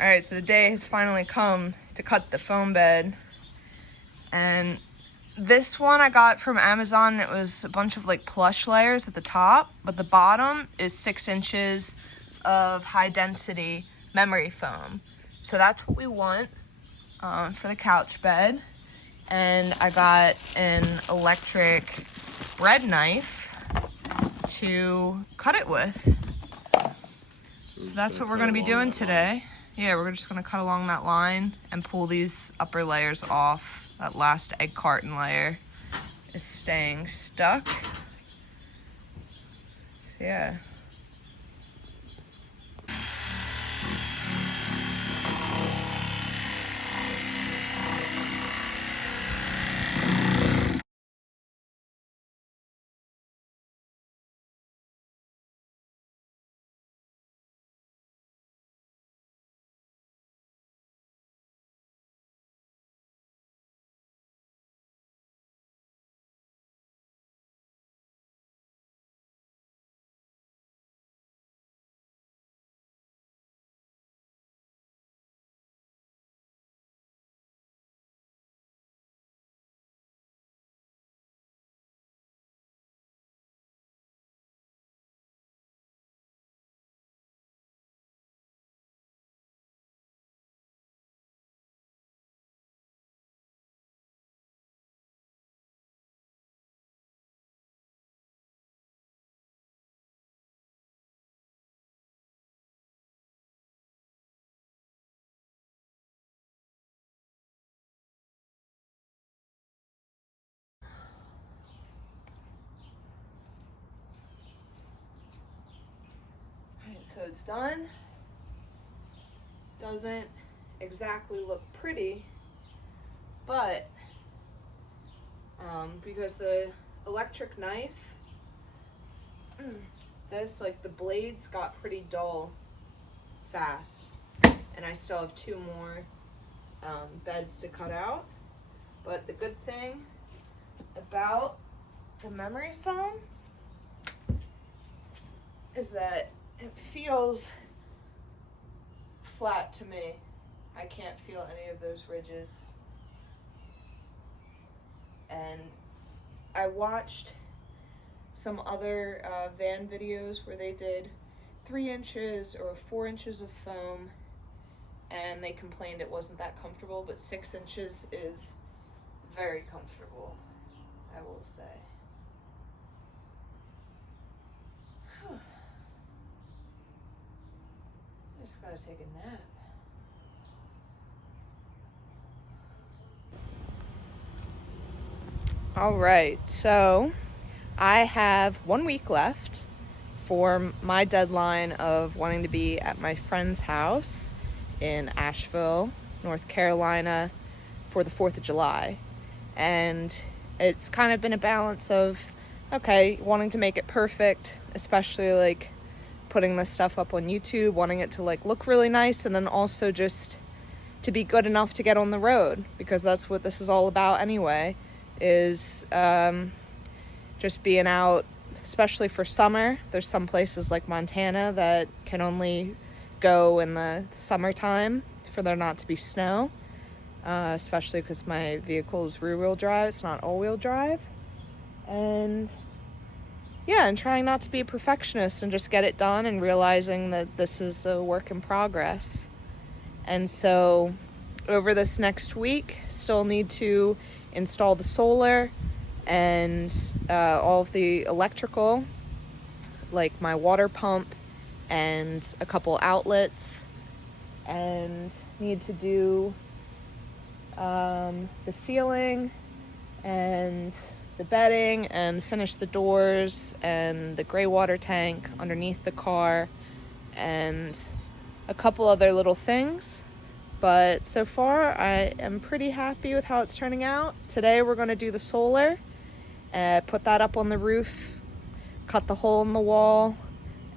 All right, so the day has finally come to cut the foam bed. And this one I got from Amazon. It was a bunch of like plush layers at the top, but the bottom is 6 inches of high density memory foam. So that's what we want for the couch bed. And I got an electric bread knife to cut it with. So that's what we're gonna be doing today. Yeah, we're just gonna cut along that line and pull these upper layers off. That last egg carton layer is staying stuck. So yeah. Alright, so it's done. Doesn't exactly look pretty, but because the electric knife, this, like, the blades got pretty dull fast, and I still have 2 more beds to cut out. But the good thing about the memory foam is that it feels flat to me. I can't feel any of those ridges. And I watched some other van videos where they did 3 inches or 4 inches of foam, and they complained it wasn't that comfortable, but 6 inches is very comfortable, I will say. Whew. I just gotta take a nap. All right, so I have 1 week left for my deadline of wanting to be at my friend's house in Asheville, North Carolina for the 4th of July. And it's kind of been a balance of, okay, wanting to make it perfect, especially like putting this stuff up on YouTube, wanting it to like look really nice, and then also just to be good enough to get on the road, because that's what this is all about anyway, is just being out, especially for summer. There's some places like Montana that can only go in the summertime for there not to be snow, especially because my vehicle is rear-wheel drive, it's not all-wheel drive. And yeah, and trying not to be a perfectionist and just get it done, and realizing that this is a work in progress. And so over this next week, still need to install the solar and all of the electrical, like my water pump and a couple outlets, and need to do the ceiling and the bedding and finish the doors and the gray water tank underneath the car and a couple other little things. But so far I am pretty happy with how it's turning out. Today we're going to do the solar, put that up on the roof, cut the hole in the wall,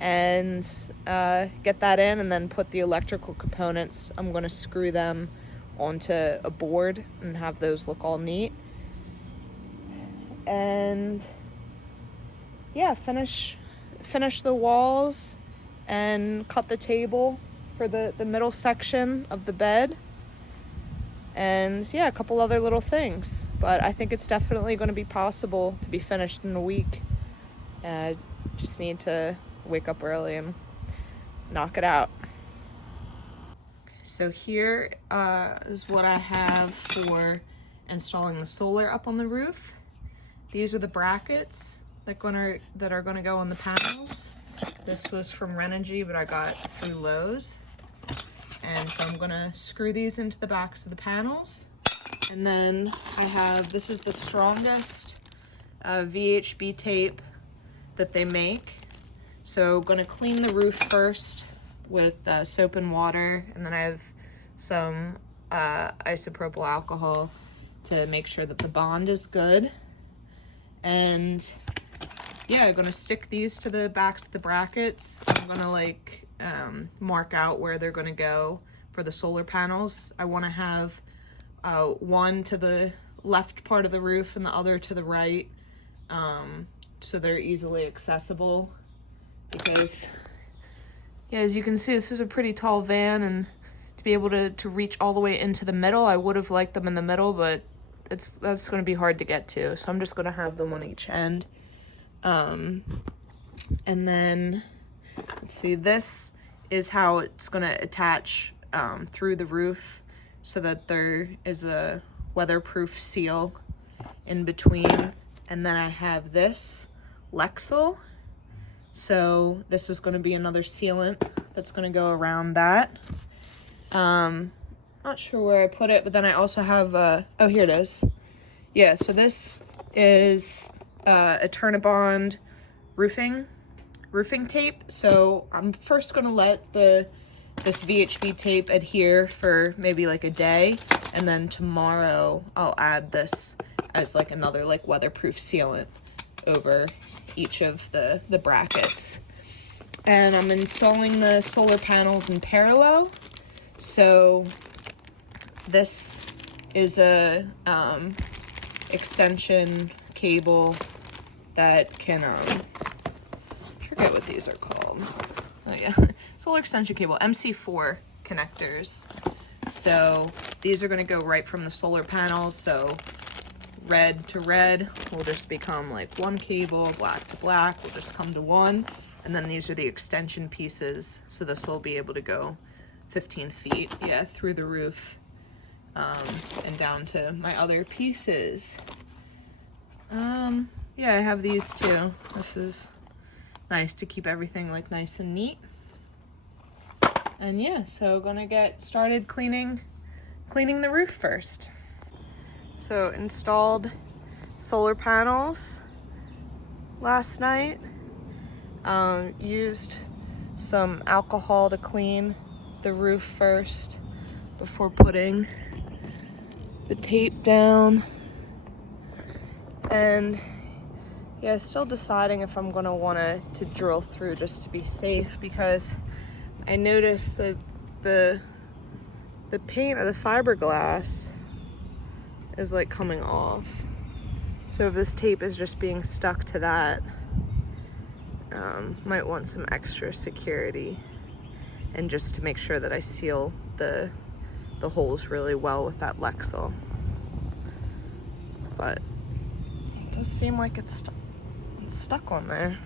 and get that in, and then put the electrical components. I'm going to screw them onto a board and have those look all neat. And yeah, finish the walls and cut the table for the middle section of the bed. And yeah, a couple other little things. But I think it's definitely going to be possible to be finished in a week. And I just need to wake up early and knock it out. So here is what I have for installing the solar up on the roof. These are the brackets that are gonna go on the panels. This was from Renogy, but I got through Lowe's. And so I'm gonna screw these into the backs of the panels. And then I have, this is the strongest VHB tape that they make. So gonna clean the roof first with soap and water, and then I have some isopropyl alcohol to make sure that the bond is good. And yeah, I'm gonna stick these to the backs of the brackets. I'm gonna like mark out where they're gonna go for the solar panels. I wanna have one to the left part of the roof and the other to the right, so they're easily accessible. Because yeah, as you can see, this is a pretty tall van, and to be able to reach all the way into the middle, I would have liked them in the middle, but that's going to be hard to get to. So I'm just going to have them on each end. And then, let's see, this is how it's going to attach through the roof so that there is a weatherproof seal in between. And then I have this Lexel. So this is going to be another sealant that's going to go around that. Not sure where I put it, but then I also have, oh, here it is. Yeah, so this is a Turnabond roofing tape. So I'm first going to let this VHB tape adhere for maybe like a day, and then tomorrow I'll add this as like another like weatherproof sealant over each of the brackets. And I'm installing the solar panels in parallel. So this is a extension cable that can I forget what these are called. Oh yeah, solar extension cable, MC4 connectors. So these are going to go right from the solar panels, so red to red will just become like one cable, black to black will just come to one, and then these are the extension pieces, so this will be able to go 15 feet, yeah, through the roof, and down to my other pieces. Yeah, I have these too. This is nice to keep everything like nice and neat. And yeah, so gonna get started cleaning the roof first. So installed solar panels last night. Used some alcohol to clean the roof first before putting the tape down. And yeah, still deciding if I'm gonna want to drill through just to be safe, because I noticed that the paint of the fiberglass is like coming off. So if this tape is just being stuck to that, might want some extra security, and just to make sure that I seal the holes really well with that Lexel. But it does seem like it's stuck on there.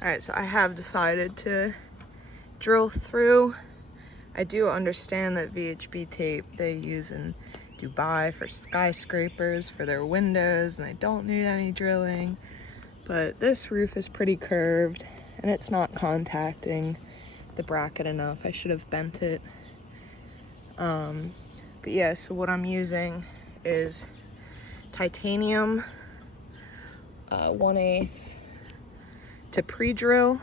Alright, so I have decided to drill through. I do understand that VHB tape they use in Dubai for skyscrapers, for their windows, and they don't need any drilling. But this roof is pretty curved, and it's not contacting the bracket enough. I should have bent it. But yeah, so what I'm using is titanium 1/8 to pre-drill,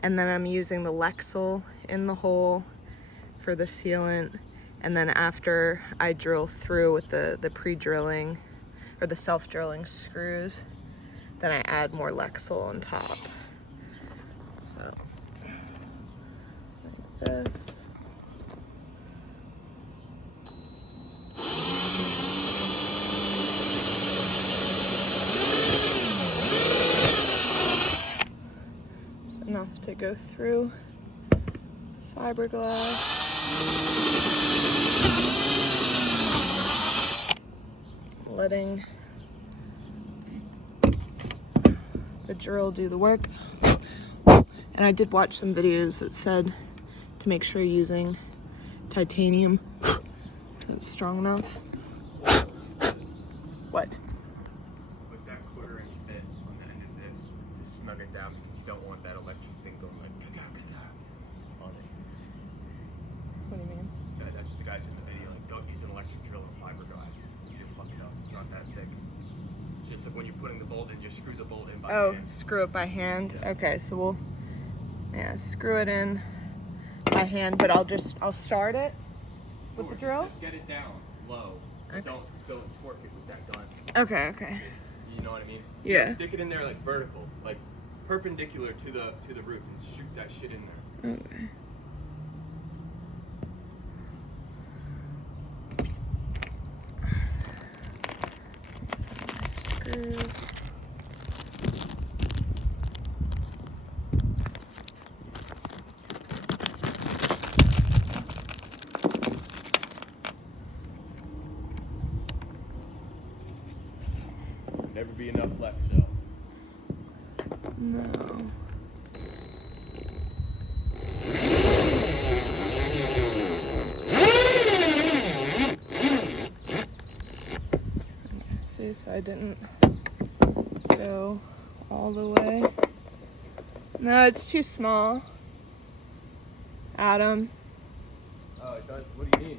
and then I'm using the Lexel in the hole for the sealant, and then after I drill through with the pre-drilling or the self-drilling screws, then I add more Lexel on top. So like this. It's enough to go through. fiberglass. Letting the drill do the work. And I did watch some videos that said to make sure you're using titanium that's strong enough. What? Put that 1/4 inch bit on the end of this to snug it down because you don't want that electric thing going like on it. What do you mean? That's what the guys in the video like. Don't use an electric drill or fiberglass. You'll fuck it up. It's not that thick. Just like when you're putting the bolt in, just screw the bolt in by hand. Screw it by hand. Okay, so we'll screw it in by hand, but I'll start it with the drill. Just get it down low. Okay. Don't go and torque it with that gun. Okay. You know what I mean? Yeah. Stick it in there like vertical, like perpendicular to the roof, and shoot that shit in there. Okay. Screws. Never be enough Lexo. No. See, so I didn't go all the way. No, it's too small. Adam. Oh, it does. What do you mean?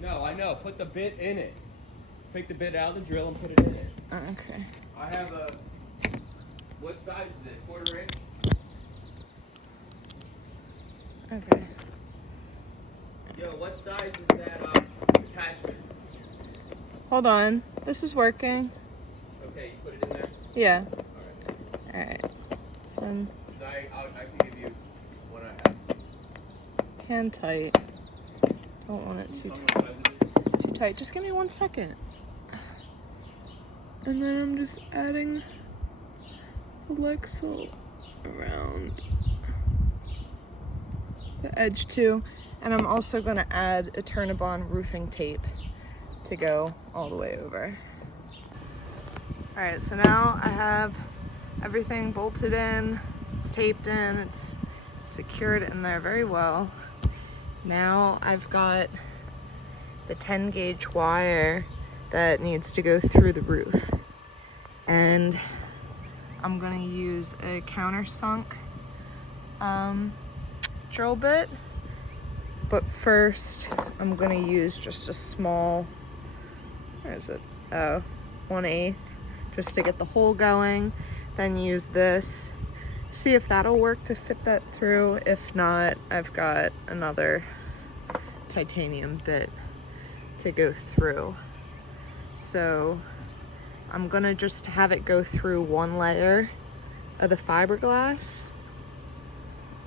No, I know. Put the bit in it. Take the bit out of the drill and put it in it. Okay. I have a. What size is it? 1/4 inch? Okay. Yo, what size is that attachment? Hold on. This is working. Okay, you put it in there? Yeah. Alright. Alright. So then I can give you what I have. hand tight. Don't want it too tight. Too tight. Just give me 1 second. And then I'm just adding the Lexol around the edge too. And I'm also going to add a Turnabond roofing tape to go all the way over. Alright, so now I have everything bolted in, it's taped in, it's secured in there very well. Now I've got the 10 gauge wire that needs to go through the roof. And I'm gonna use a countersunk drill bit. But first, I'm gonna use just a small, where is it? 1/8, just to get the hole going. Then use this, see if that'll work to fit that through. If not, I've got another titanium bit to go through. So I'm gonna just have it go through one layer of the fiberglass,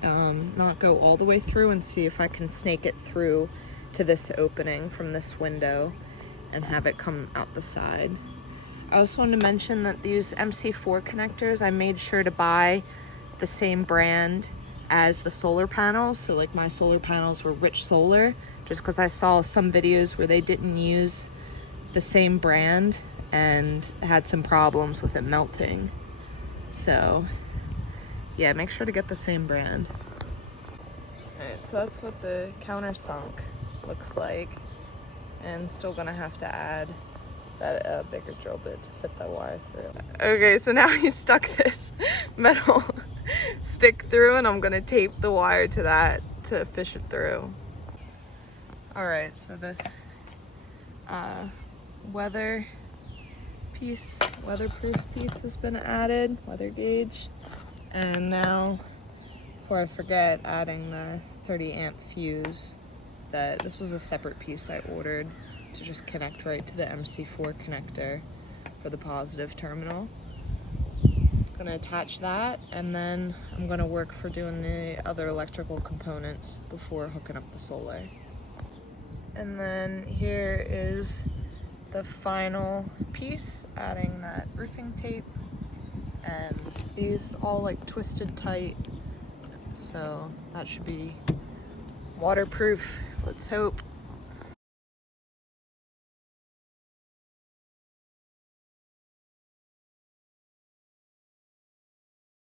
not go all the way through, and see if I can snake it through to this opening from this window and have it come out the side. I also wanted to mention that these MC4 connectors, I made sure to buy the same brand as the solar panels. So like my solar panels were Rich Solar, just because I saw some videos where they didn't use the same brand and had some problems with it melting. So yeah, make sure to get the same brand. Alright, so that's what the countersunk looks like. And still gonna have to add that bigger drill bit to fit that wire through. Okay, so now he stuck this metal stick through, and I'm gonna tape the wire to that to fish it through. Alright, so this weatherproof piece has been added, weather gauge. And now, before I forget, adding the 30 amp fuse. That this was a separate piece I ordered to just connect right to the MC4 connector for the positive terminal. I'm gonna attach that, and then I'm gonna work for doing the other electrical components before hooking up the solar. And then here is the final piece, adding that roofing tape, and these all like twisted tight, so that should be waterproof. Let's hope.